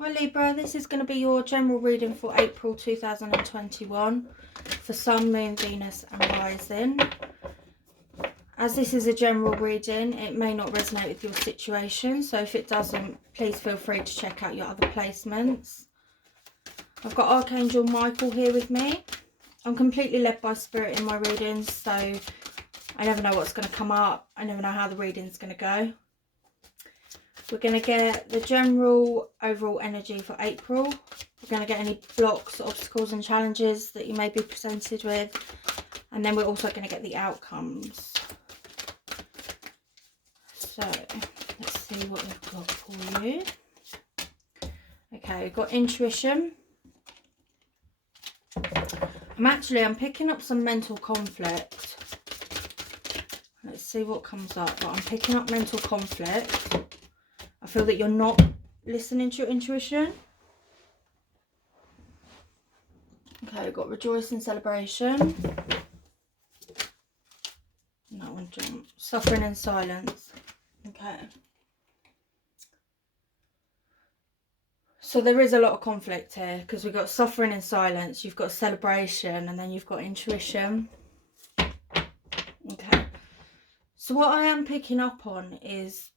Hi Libra, this is going to be your general reading for April 2021 for Sun, Moon, Venus and Rising. As this is a general reading, it may not resonate with your situation, so if it doesn't, please feel free to check out your other placements. I've got Archangel Michael here with me. I'm completely led by spirit in my readings, so I never know what's going to come up. I never know how the reading's going to go. We're going to get the general overall energy for April. We're going to get any blocks, obstacles and challenges that you may be presented with. And then we're also going to get the outcomes. So, let's see what we've got for you. Okay, we've got intuition. I'm picking up some mental conflict. Let's see what comes up. But I'm picking up mental conflict. I feel that you're not listening to your intuition. Okay, we've got rejoice and celebration. And that one jumped. Suffering and silence. Okay. So there is a lot of conflict here because we've got suffering and silence, you've got celebration, and then you've got intuition. Okay. So what I am picking up on is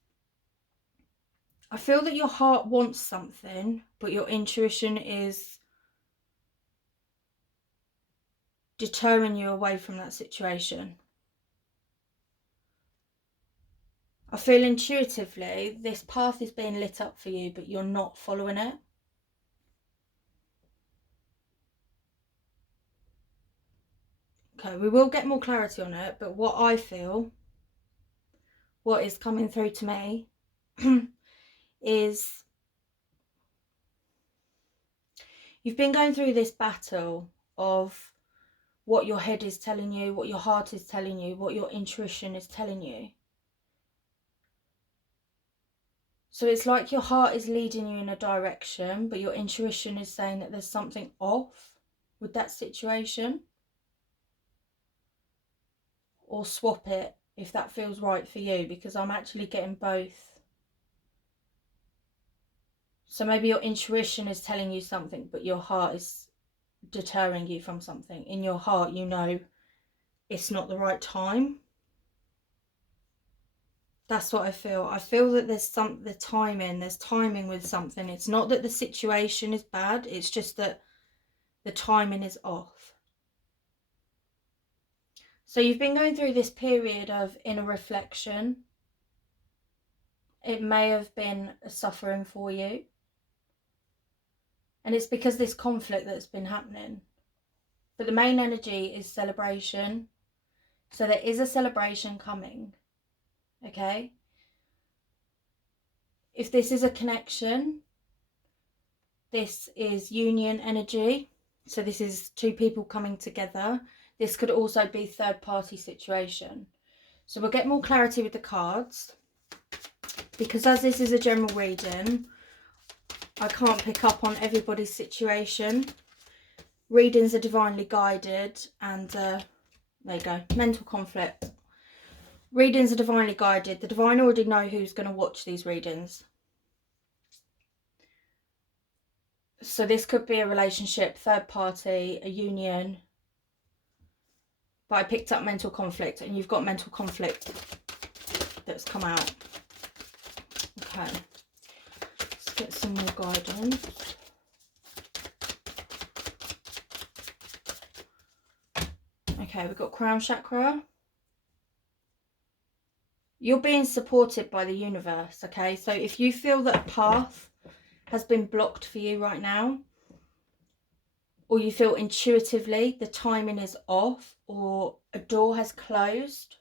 I feel that your heart wants something, but your intuition is deterring you away from that situation. I feel intuitively this path is being lit up for you, but you're not following it. Okay, we will get more clarity on it, but what I feel, what is coming through to me is you've been going through this battle of what your head is telling you, what your heart is telling you, what your intuition is telling you. So it's like your heart is leading you in a direction, but your intuition is saying that there's something off with that situation. Or swap it if that feels right for you, because I'm actually getting both. So maybe your intuition is telling you something, but your heart is deterring you from something. In your heart, you know it's not the right time. That's what I feel. I feel that there's timing with something. It's not that the situation is bad, it's just that the timing is off. So you've been going through this period of inner reflection. It may have been a suffering for you. And it's because this conflict that's been happening. But the main energy is celebration. So there is a celebration coming. Okay? If this is a connection, this is union energy. So this is two people coming together. This could also be third party situation. So we'll get more clarity with the cards. Because as this is a general reading, I can't pick up on everybody's situation. Readings are divinely guided, and there you go, mental conflict. Readings are divinely guided. The divine already know who's going to watch these readings. So this could be a relationship, third party, a union. But I picked up mental conflict, and you've got mental conflict that's come out. Okay. Let's get some more guidance. Okay, we've got crown chakra. You're being supported by the universe, okay? So if you feel that a path has been blocked for you right now, or you feel intuitively the timing is off, or a door has closed,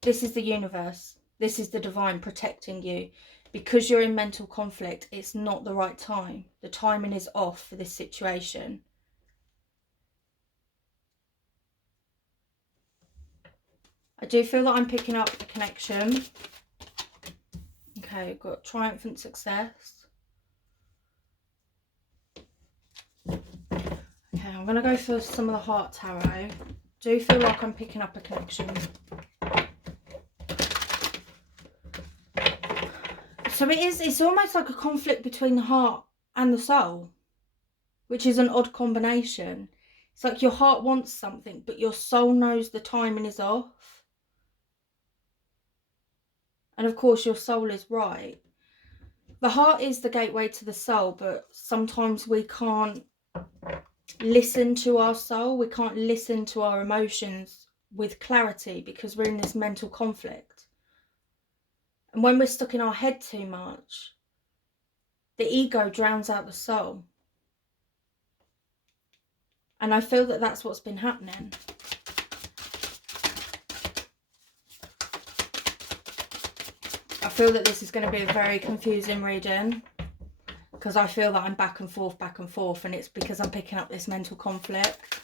this is the universe. This is the divine protecting you. Because you're in mental conflict, it's not the right time. The timing is off for this situation. I do feel that I'm picking up a connection. Okay, we've got triumphant success. Okay, I'm going to go for some of the heart tarot. Do feel like I'm picking up a connection. So it's almost like a conflict between the heart and the soul, which is an odd combination. It's like your heart wants something, but your soul knows the timing is off. And of course, your soul is right. The heart is the gateway to the soul, but sometimes we can't listen to our soul. We can't listen to our emotions with clarity because we're in this mental conflict. And when we're stuck in our head too much, the ego drowns out the soul. And I feel that that's what's been happening. I feel that this is going to be a very confusing reading, because I feel that I'm back and forth, and it's because I'm picking up this mental conflict.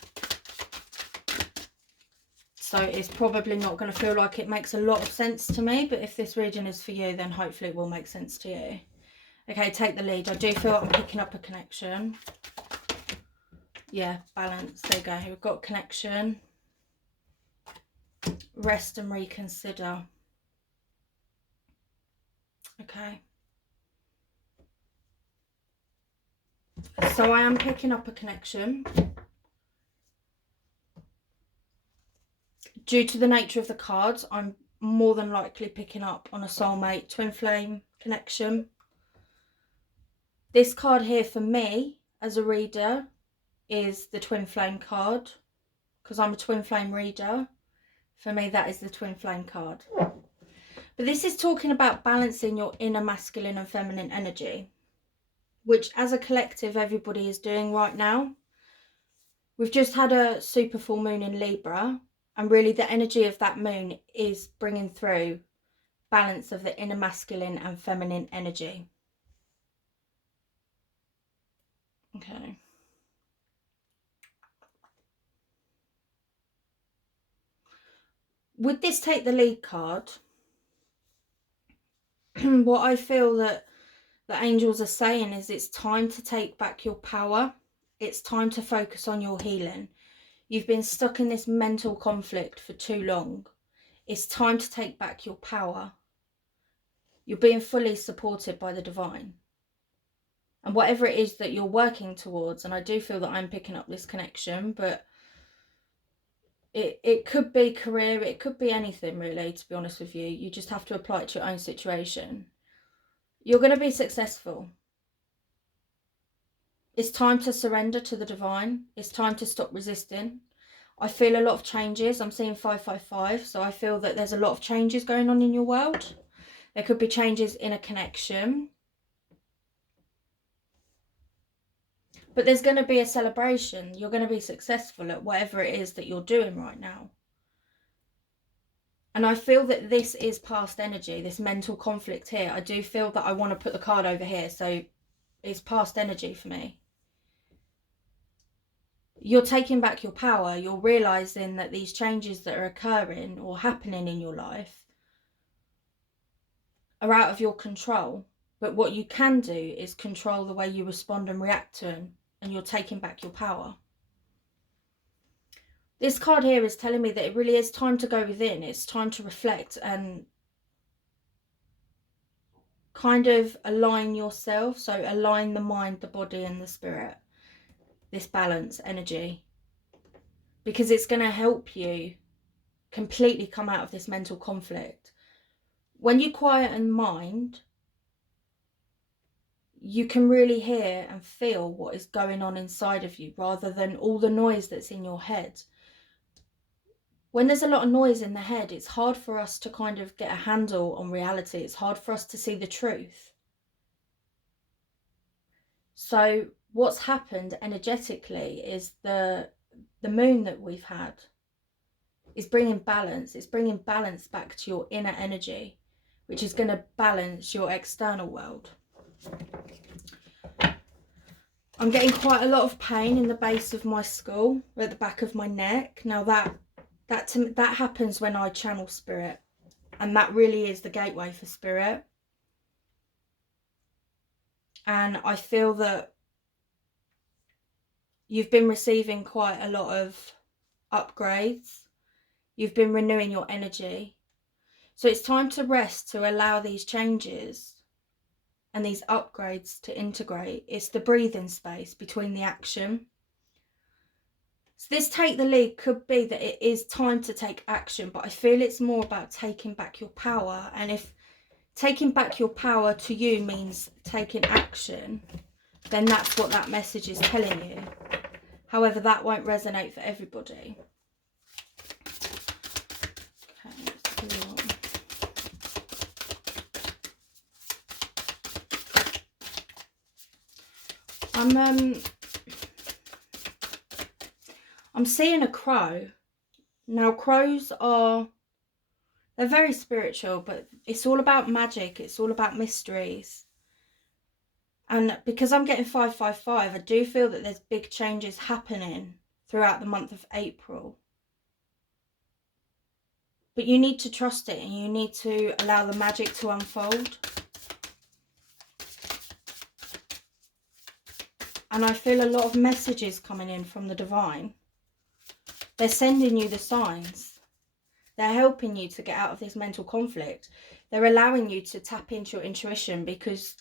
So it's probably not going to feel like it makes a lot of sense to me, but if this reading is for you, then hopefully it will make sense to you. Okay, take the lead. I do feel like I'm picking up a connection. Yeah, balance. There you go. We've got connection. Rest and reconsider. Okay. So I am picking up a connection. Due to the nature of the cards, I'm more than likely picking up on a soulmate, twin flame connection. This card here for me as a reader is the twin flame card, because I'm a twin flame reader. For me, that is the twin flame card. But this is talking about balancing your inner masculine and feminine energy, which as a collective everybody is doing right now. We've just had a super full moon in Libra, and really the energy of that moon is bringing through balance of the inner masculine and feminine energy. Okay. With this take the lead card, what I feel that the angels are saying is it's time to take back your power. It's time to focus on your healing. You've been stuck in this mental conflict for too long. It's time to take back your power. You're being fully supported by the divine. And whatever it is that you're working towards, and I do feel that I'm picking up this connection, but it could be career, it could be anything really, to be honest with you. You just have to apply it to your own situation. You're going to be successful. It's time to surrender to the divine. It's time to stop resisting. I feel a lot of changes. I'm seeing 555, so I feel that there's a lot of changes going on in your world. There could be changes in a connection. But there's going to be a celebration. You're going to be successful at whatever it is that you're doing right now. And I feel that this is past energy, this mental conflict here. I do feel that I want to put the card over here, so it's past energy for me. You're taking back your power. You're realising that these changes that are occurring or happening in your life are out of your control. But what you can do is control the way you respond and react to them, and you're taking back your power. This card here is telling me that it really is time to go within. It's time to reflect and kind of align yourself. So align the mind, the body and the spirit. This balance energy. Because it's going to help you completely come out of this mental conflict. When you quieten the mind, you can really hear and feel what is going on inside of you, rather than all the noise that's in your head. When there's a lot of noise in the head, it's hard for us to kind of get a handle on reality. It's hard for us to see the truth. So what's happened energetically is the moon that we've had is bringing balance. It's bringing balance back to your inner energy, which is going to balance your external world. I'm getting quite a lot of pain in the base of my skull, at the back of my neck. Now that happens when I channel spirit, and that really is the gateway for spirit. And I feel that you've been receiving quite a lot of upgrades. You've been renewing your energy. So it's time to rest, to allow these changes and these upgrades to integrate. It's the breathing space between the action. So this take the lead could be that it is time to take action, but I feel it's more about taking back your power. And if taking back your power to you means taking action, then that's what that message is telling you. However, that won't resonate for everybody. I'm seeing a crow. Now, crows they're very spiritual, but it's all about magic. It's all about mysteries. And because I'm getting 555, I do feel that there's big changes happening throughout the month of April. But you need to trust it, and you need to allow the magic to unfold. And I feel a lot of messages coming in from the divine. They're sending you the signs. They're helping you to get out of this mental conflict. They're allowing you to tap into your intuition, because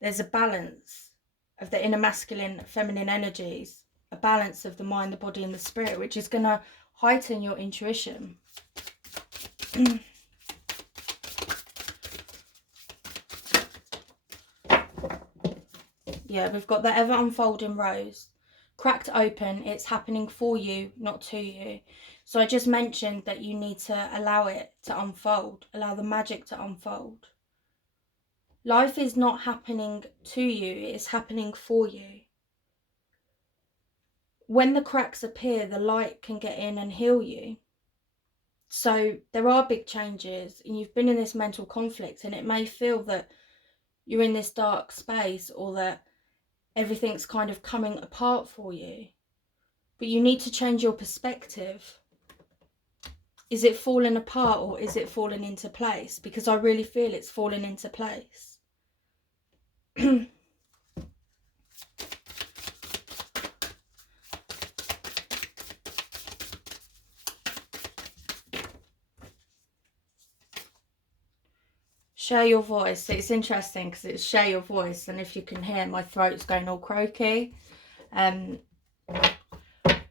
there's a balance of the inner masculine, feminine energies, a balance of the mind, the body and the spirit, which is going to heighten your intuition. Yeah, we've got the ever unfolding rose. Cracked open, it's happening for you, not to you. So I just mentioned that you need to allow it to unfold, allow the magic to unfold. Life is not happening to you, it's happening for you. When the cracks appear, the light can get in and heal you. So there are big changes, and you've been in this mental conflict, and it may feel that you're in this dark space, or that everything's kind of coming apart for you. But you need to change your perspective. Is it falling apart, or is it falling into place? Because I really feel it's falling into place. Share your voice. It's interesting because it's share your voice, and if you can hear, my throat's going all croaky.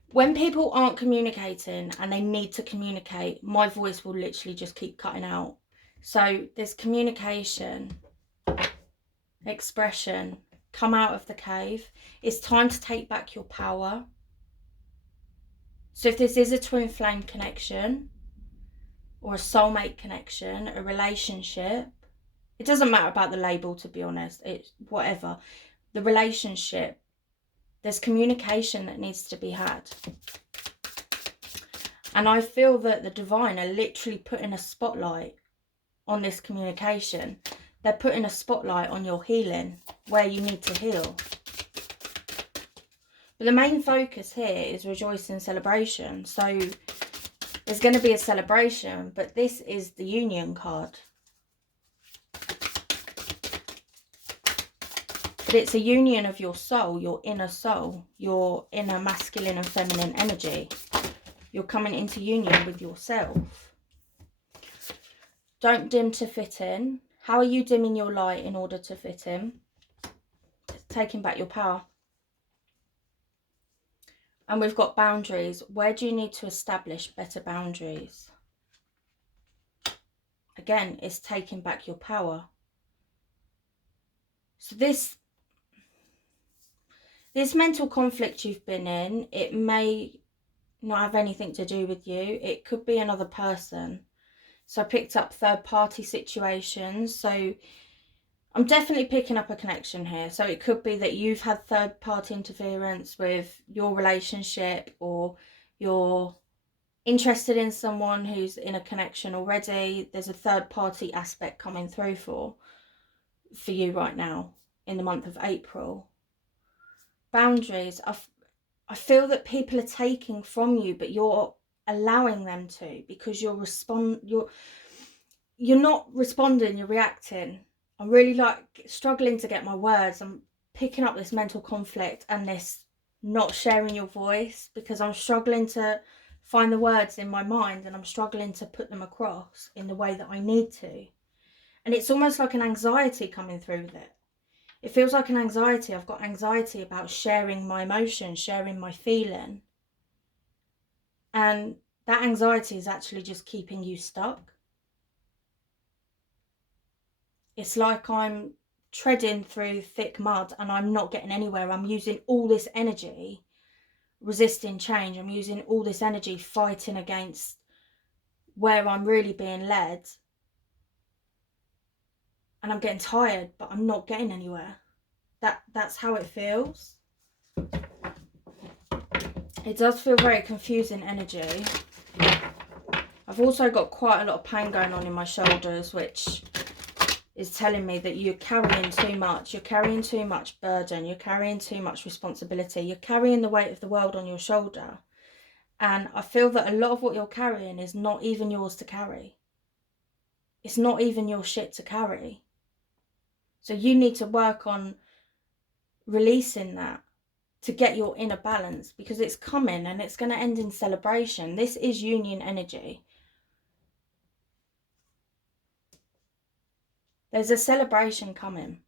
When people aren't communicating and they need to communicate, my voice will literally just keep cutting out. So there's communication, expression, come out of the cave. It's time to take back your power. So if this is a twin flame connection, or a soulmate connection, a relationship, it doesn't matter about the label, to be honest. It's whatever. The relationship, there's communication that needs to be had. And I feel that the divine are literally putting a spotlight on this communication. They're putting a spotlight on your healing, where you need to heal. But the main focus here is rejoicing and celebration. So there's going to be a celebration, but this is the union card. But it's a union of your soul, your inner masculine and feminine energy. You're coming into union with yourself. Don't dim to fit in. How are you dimming your light in order to fit in? It's taking back your power. And we've got boundaries. Where do you need to establish better boundaries? Again, it's taking back your power. So this mental conflict you've been in, it may not have anything to do with you. It could be another person. So I picked up third-party situations. So I'm definitely picking up a connection here. So it could be that you've had third-party interference with your relationship, or you're interested in someone who's in a connection already. There's a third-party aspect coming through for you right now in the month of April. Boundaries. I feel that people are taking from you, but you're allowing them to, because you're not responding, you're reacting. I'm really struggling to get my words. I'm picking up this mental conflict and this not sharing your voice, because I'm struggling to find the words in my mind, and I'm struggling to put them across in the way that I need to. And it's almost like an anxiety coming through with it. It feels like an anxiety. I've got anxiety about sharing my emotions, sharing my feeling. And that anxiety is actually just keeping you stuck. It's like I'm treading through thick mud and I'm not getting anywhere. I'm using all this energy resisting change. I'm using all this energy fighting against where I'm really being led. And I'm getting tired, but I'm not getting anywhere. That's how it feels. It does feel very confusing energy. I've also got quite a lot of pain going on in my shoulders, which is telling me that you're carrying too much. You're carrying too much burden. You're carrying too much responsibility. You're carrying the weight of the world on your shoulder. And I feel that a lot of what you're carrying is not even yours to carry. It's not even your shit to carry. So you need to work on releasing that to get your inner balance, because it's coming and it's going to end in celebration. This is union energy. There's a celebration coming.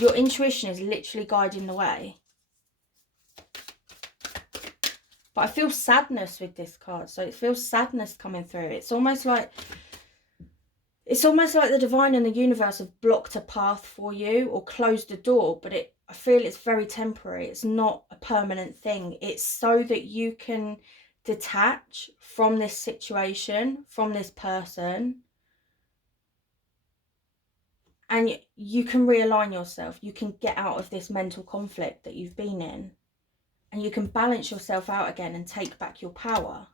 Your intuition is literally guiding the way. But I feel sadness with this card. So it feels sadness coming through. It's almost like the divine and the universe have blocked a path for you or closed a door, but I feel it's very temporary. It's not a permanent thing. It's so that you can detach from this situation, from this person, and you can realign yourself. You can get out of this mental conflict that you've been in, and you can balance yourself out again and take back your power.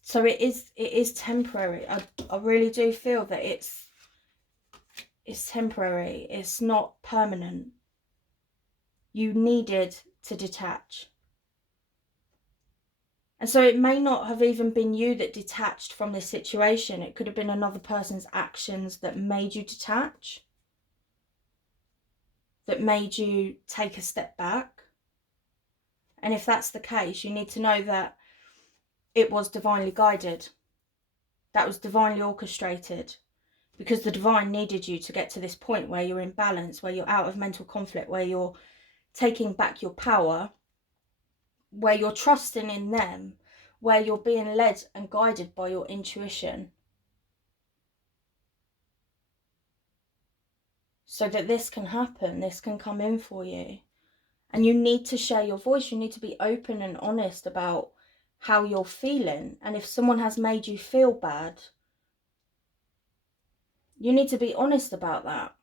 So it is temporary. I really do feel that it's temporary. It's not permanent. You needed to detach. And so it may not have even been you that detached from this situation. It could have been another person's actions that made you detach, that made you take a step back. And if that's the case, you need to know that it was divinely guided. That was divinely orchestrated, because the divine needed you to get to this point where you're in balance, where you're out of mental conflict, where you're taking back your power, where you're trusting in them, where you're being led and guided by your intuition. So that this can happen, this can come in for you. And you need to share your voice. You need to be open and honest about how you're feeling. And if someone has made you feel bad, you need to be honest about that.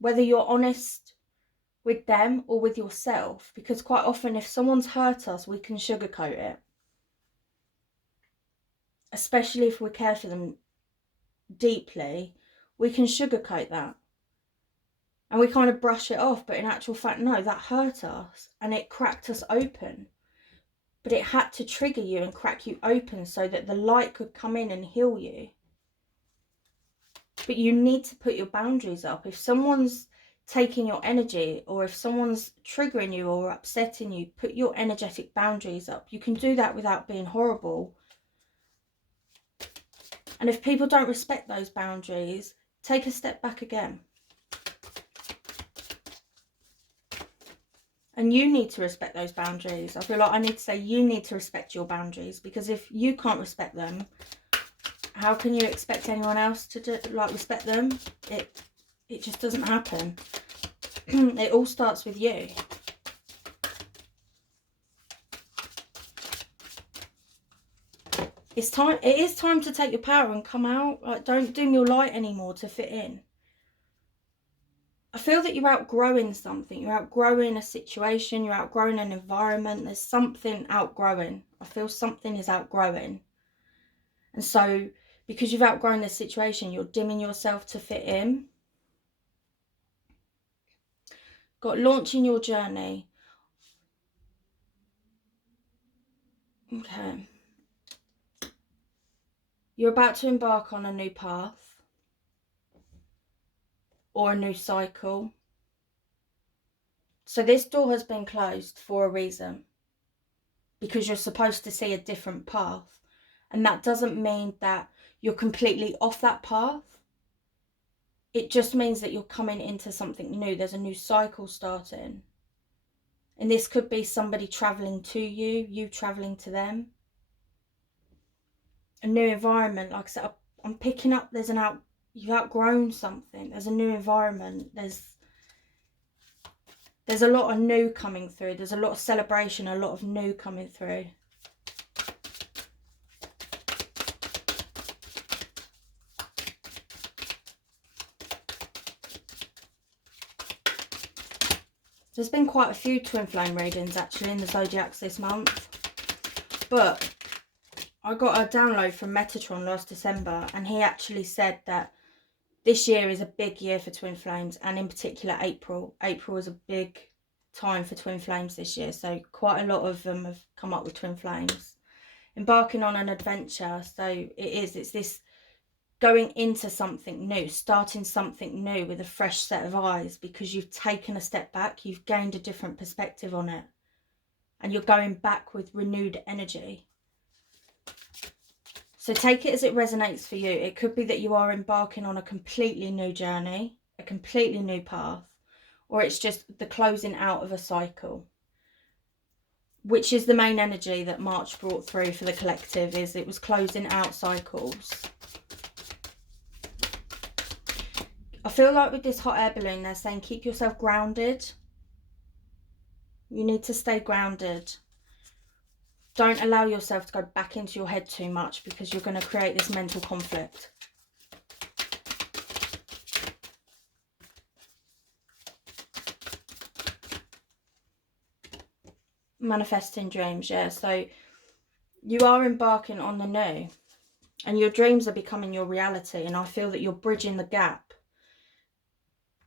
Whether you're honest with them or with yourself. Because quite often if someone's hurt us, we can sugarcoat it. Especially if we care for them deeply, we can sugarcoat that. And we kind of brush it off, but in actual fact, no, that hurt us and it cracked us open. But it had to trigger you and crack you open so that the light could come in and heal you. But you need to put your boundaries up. If someone's taking your energy, or if someone's triggering you or upsetting you, put your energetic boundaries up. You can do that without being horrible. And if people don't respect those boundaries, take a step back again. And you need to respect those boundaries. I feel like I need to say you need to respect your boundaries, because if you can't respect them, how can you expect anyone else to respect them? It just doesn't happen. It all starts with you. It is time to take your power and come out. Like, don't dim your light anymore to fit in. I feel that you're outgrowing something. You're outgrowing a situation. You're outgrowing an environment. There's something outgrowing. I feel something is outgrowing. And so, because you've outgrown this situation, you're dimming yourself to fit in. Got launching your journey. Okay. You're about to embark on a new path. Or a new cycle. So this door has been closed for a reason. because you're supposed to see a different path. And that doesn't mean that you're completely off that path. It just means that you're coming into something new. There's a new cycle starting. And this could be somebody traveling to you, you traveling to them. A new environment. Like I said, I'm picking up you've outgrown something. There's a new environment. There's a lot of new coming through. There's a lot of celebration, a lot of new coming through. There's been quite a few twin flame readings actually in the Zodiacs this month. But I got a download from Metatron last December, and he actually said that this year is a big year for twin flames, and in particular April. April is a big time for twin flames this year, so quite a lot of them have come up with twin flames. Embarking on an adventure, so it's this going into something new, starting something new with a fresh set of eyes, because you've taken a step back, you've gained a different perspective on it, and you're going back with renewed energy. So take it as it resonates for you. It could be that you are embarking on a completely new journey, a completely new path, or it's just the closing out of a cycle, which is the main energy that March brought through for the collective. Is it was closing out cycles. I feel like with this hot air balloon, they're saying keep yourself grounded. You need to stay grounded. Don't allow yourself to go back into your head too much, because you're going to create this mental conflict. Manifesting dreams, yeah. So you are embarking on the new, and your dreams are becoming your reality. And I feel that you're bridging the gap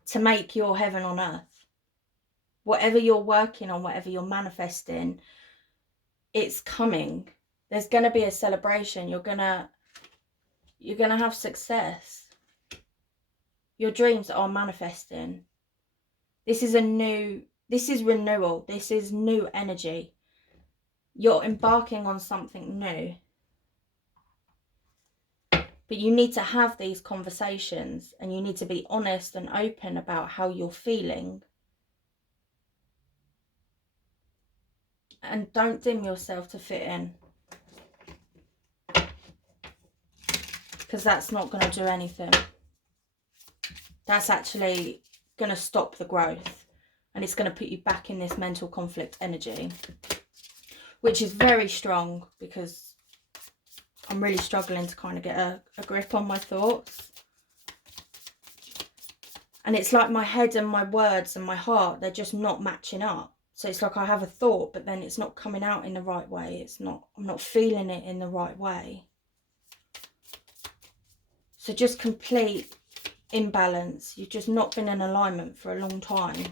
to make your heaven on earth. Whatever you're working on, whatever you're manifesting, it's coming. There's going to be a celebration. You're going to have success. Your dreams are manifesting. This is renewal. This is new energy. You're embarking on something new. But you need to have these conversations, and you need to be honest and open about how you're feeling. And don't dim yourself to fit in, because that's not going to do anything. That's actually going to stop the growth, and it's going to put you back in this mental conflict energy, which is very strong, because I'm really struggling to kind of get a grip on my thoughts. And it's like my head and my words and my heart, they're just not matching up. So it's like I have a thought, but then it's not coming out in the right way. I'm not feeling it in the right way. So just complete imbalance. You've just not been in alignment for a long time.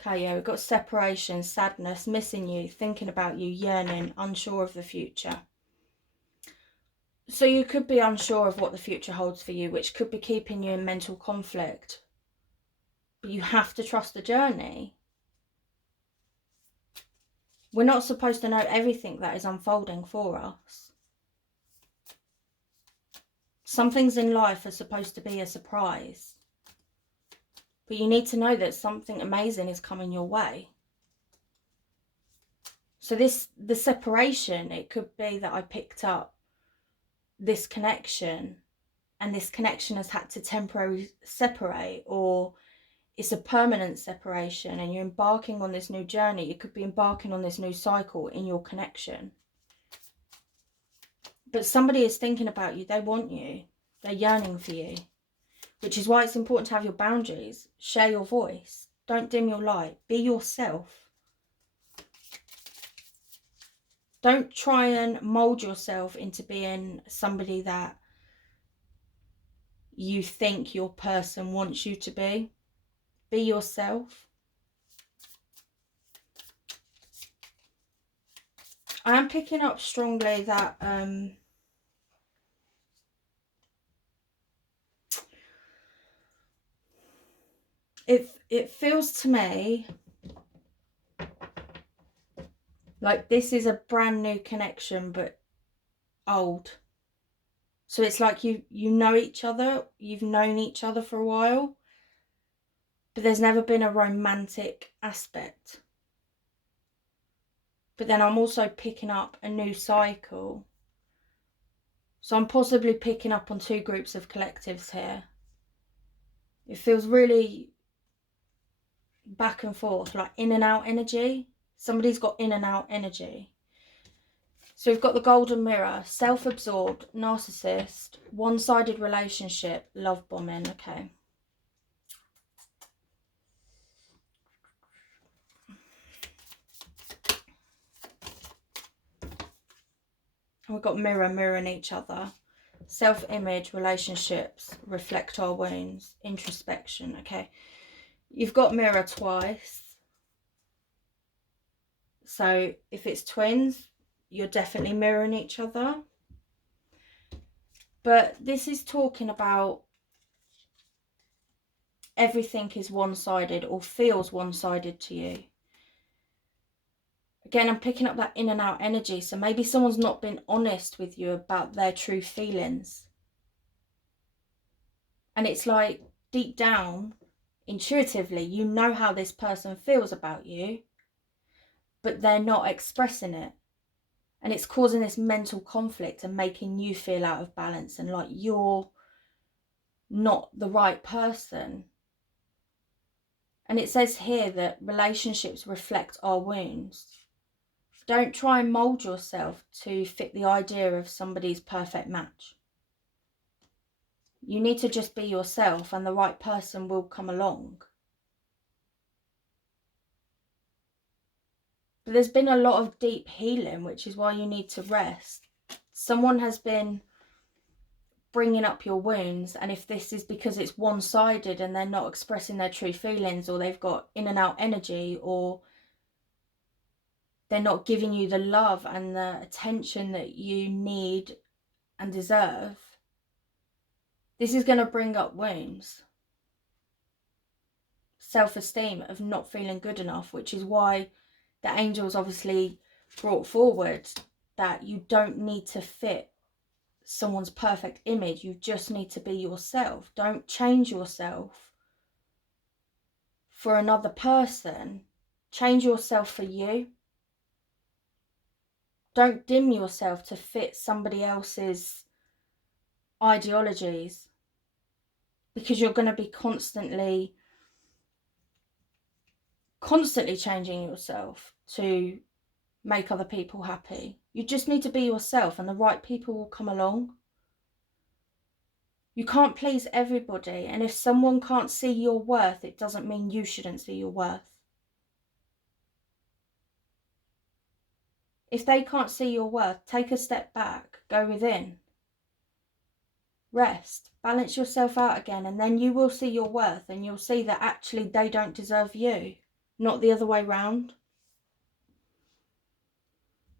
Okay, yeah, we've got separation, sadness, missing you, thinking about you, yearning, unsure of the future. So you could be unsure of what the future holds for you, which could be keeping you in mental conflict. But you have to trust the journey. We're not supposed to know everything that is unfolding for us. Some things in life are supposed to be a surprise. But you need to know that something amazing is coming your way. So the separation, it could be that I picked up this connection, and this connection has had to temporarily separate, or it's a permanent separation, and you're embarking on this new journey. You could be embarking on this new cycle in your connection. But somebody is thinking about you. They want you. They're yearning for you. Which is why it's important to have your boundaries. Share your voice. Don't dim your light. Be yourself. Don't try and mold yourself into being somebody that you think your person wants you to be. Be yourself. I am picking up strongly that It feels to me like this is a brand new connection, but old. So it's like you know each other, you've known each other for a while, but there's never been a romantic aspect. But then I'm also picking up a new cycle. So I'm possibly picking up on two groups of collectives here. It feels really back and forth, like in and out energy. Somebody's got in and out energy. So we've got the golden mirror, self-absorbed, narcissist, one-sided relationship, love bombing. Okay. We've got mirror, mirroring each other. Self-image, relationships, reflect our wounds, introspection. Okay. You've got mirror twice. So if it's twins, you're definitely mirroring each other. But this is talking about everything is one-sided or feels one-sided to you. Again, I'm picking up that in and out energy. So maybe someone's not been honest with you about their true feelings. And it's like deep down, intuitively, you know how this person feels about you, but they're not expressing it. And it's causing this mental conflict and making you feel out of balance and like you're not the right person. And it says here that relationships reflect our wounds. Don't try and mold yourself to fit the idea of somebody's perfect match. You need to just be yourself and the right person will come along. But there's been a lot of deep healing, which is why you need to rest. Someone has been bringing up your wounds, and if this is because it's one-sided and they're not expressing their true feelings, or they've got in and out energy, or they're not giving you the love and the attention that you need and deserve, this is going to bring up wounds. Self-esteem of not feeling good enough, which is why the angels obviously brought forward that you don't need to fit someone's perfect image. You just need to be yourself. Don't change yourself for another person. Change yourself for you. Don't dim yourself to fit somebody else's ideologies, because you're going to be constantly changing yourself to make other people happy. You just need to be yourself and the right people will come along. You can't please everybody, and if someone can't see your worth, it doesn't mean you shouldn't see your worth. If they can't see your worth, take a step back, go within. Rest, balance yourself out again, and then you will see your worth and you'll see that actually they don't deserve you, not the other way round.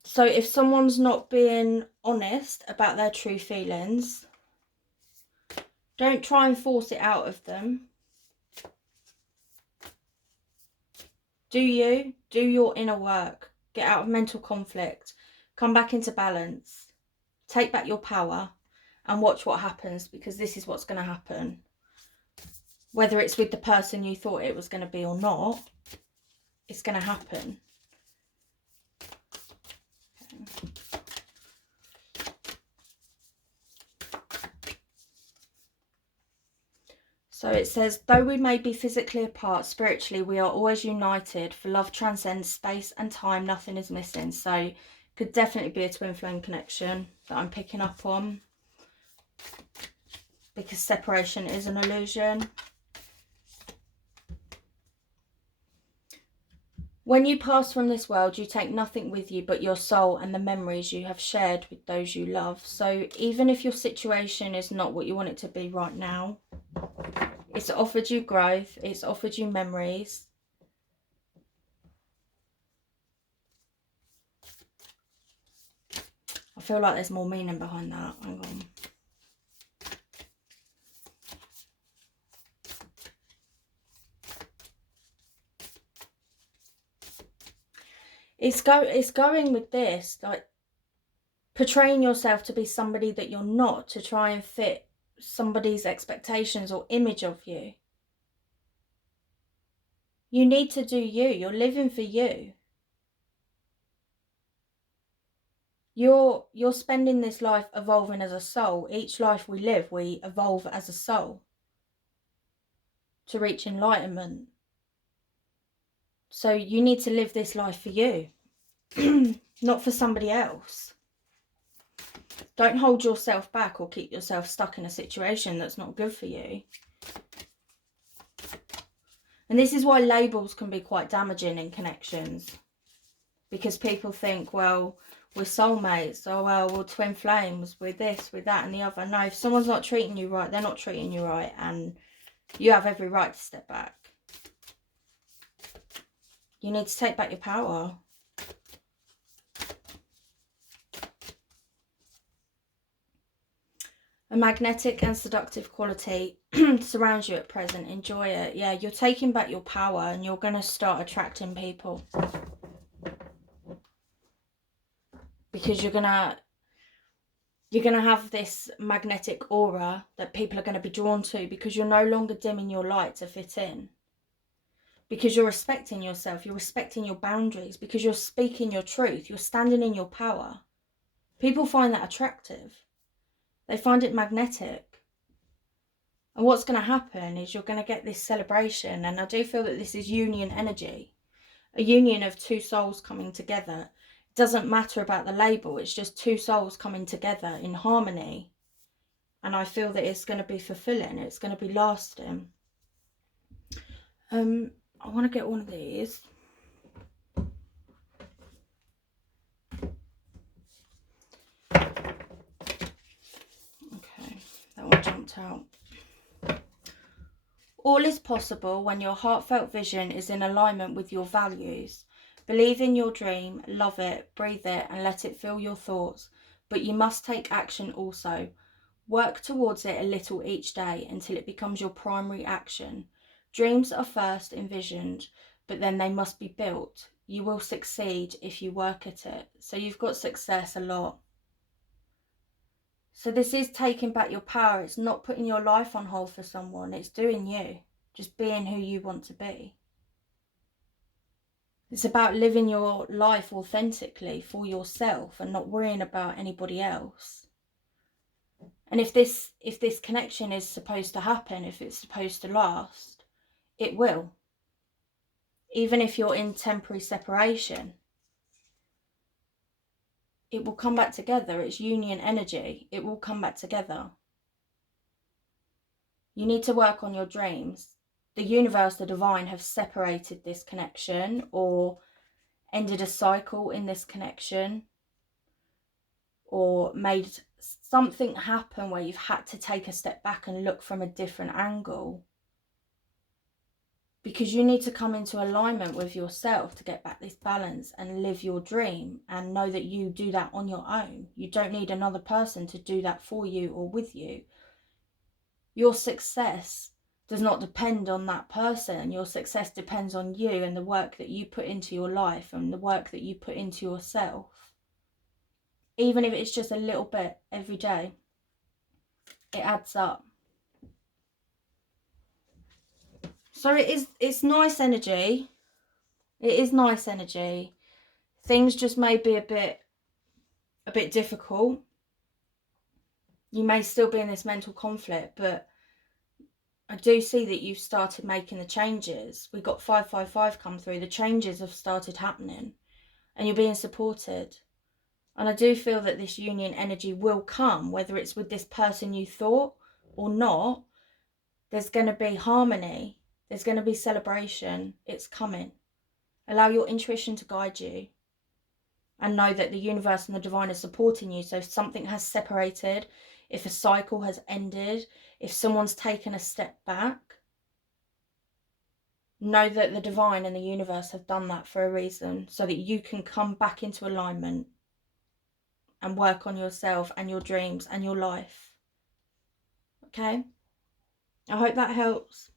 So if someone's not being honest about their true feelings, don't try and force it out of them. Do your inner work, get out of mental conflict, come back into balance, take back your power and watch what happens, because this is what's going to happen. Whether it's with the person you thought it was going to be or not, it's going to happen. Okay. So it says, though we may be physically apart, spiritually we are always united, for love transcends space and time, nothing is missing. So could definitely be a twin flame connection that I'm picking up on, because separation is an illusion. When you pass from this world, you take nothing with you but your soul and the memories you have shared with those you love. So even if your situation is not what you want it to be right now, it's offered you growth, it's offered you memories. I feel like there's more meaning behind that. Hang on. It's going with this, like portraying yourself to be somebody that you're not, to try and fit somebody's expectations or image of you. You need to do you. You're living for you. You're spending this life evolving as a soul. Each life we live, we evolve as a soul to reach enlightenment. So you need to live this life for you, not for somebody else. Don't hold yourself back or keep yourself stuck in a situation that's not good for you. And this is why labels can be quite damaging in connections. Because people think, well, we're soulmates. Oh, well, we're twin flames. We're this, we're that and the other. No, if someone's not treating you right, they're not treating you right. And you have every right to step back. You need to take back your power. A magnetic and seductive quality surrounds you at present. Enjoy it. Yeah, you're taking back your power and you're going to start attracting people. Because you're going to have this magnetic aura that people are going to be drawn to, because you're no longer dimming your light to fit in. Because you're respecting yourself, you're respecting your boundaries, because you're speaking your truth, you're standing in your power. People find that attractive. They find it magnetic. And what's going to happen is you're going to get this celebration. And I do feel that this is union energy. A union of two souls coming together. It doesn't matter about the label. It's just two souls coming together in harmony. And I feel that it's going to be fulfilling. It's going to be lasting. I want to get one of these. Okay, that one jumped out. All is possible when your heartfelt vision is in alignment with your values. Believe in your dream, love it, breathe it, and let it fill your thoughts. But you must take action also. Work towards it a little each day until it becomes your primary action. Dreams are first envisioned, but then they must be built. You will succeed if you work at it. So you've got success a lot. So this is taking back your power. It's not putting your life on hold for someone. It's doing you. Just being who you want to be. It's about living your life authentically for yourself and not worrying about anybody else. And if this connection is supposed to happen, if it's supposed to last, it will. Even if you're in temporary separation, it will come back together. It's union energy. It will come back together. You need to work on your dreams. The universe, the divine, have separated this connection or ended a cycle in this connection, or made something happen where you've had to take a step back and look from a different angle. Because you need to come into alignment with yourself to get back this balance and live your dream and know that you do that on your own. You don't need another person to do that for you or with you. Your success does not depend on that person. Your success depends on you and the work that you put into your life and the work that you put into yourself. Even if it's just a little bit every day, it adds up. So it's nice energy. It is nice energy. Things just may be a bit difficult. You may still be in this mental conflict, but I do see that you've started making the changes. We got 555 come through. The changes have started happening and you're being supported. And I do feel that this union energy will come, whether it's with this person you thought or not. There's going to be harmony. There's going to be celebration. It's coming. Allow your intuition to guide you. And know that the universe and the divine are supporting you. So if something has separated, if a cycle has ended, if someone's taken a step back, know that the divine and the universe have done that for a reason, so that you can come back into alignment and work on yourself and your dreams and your life. Okay? I hope that helps.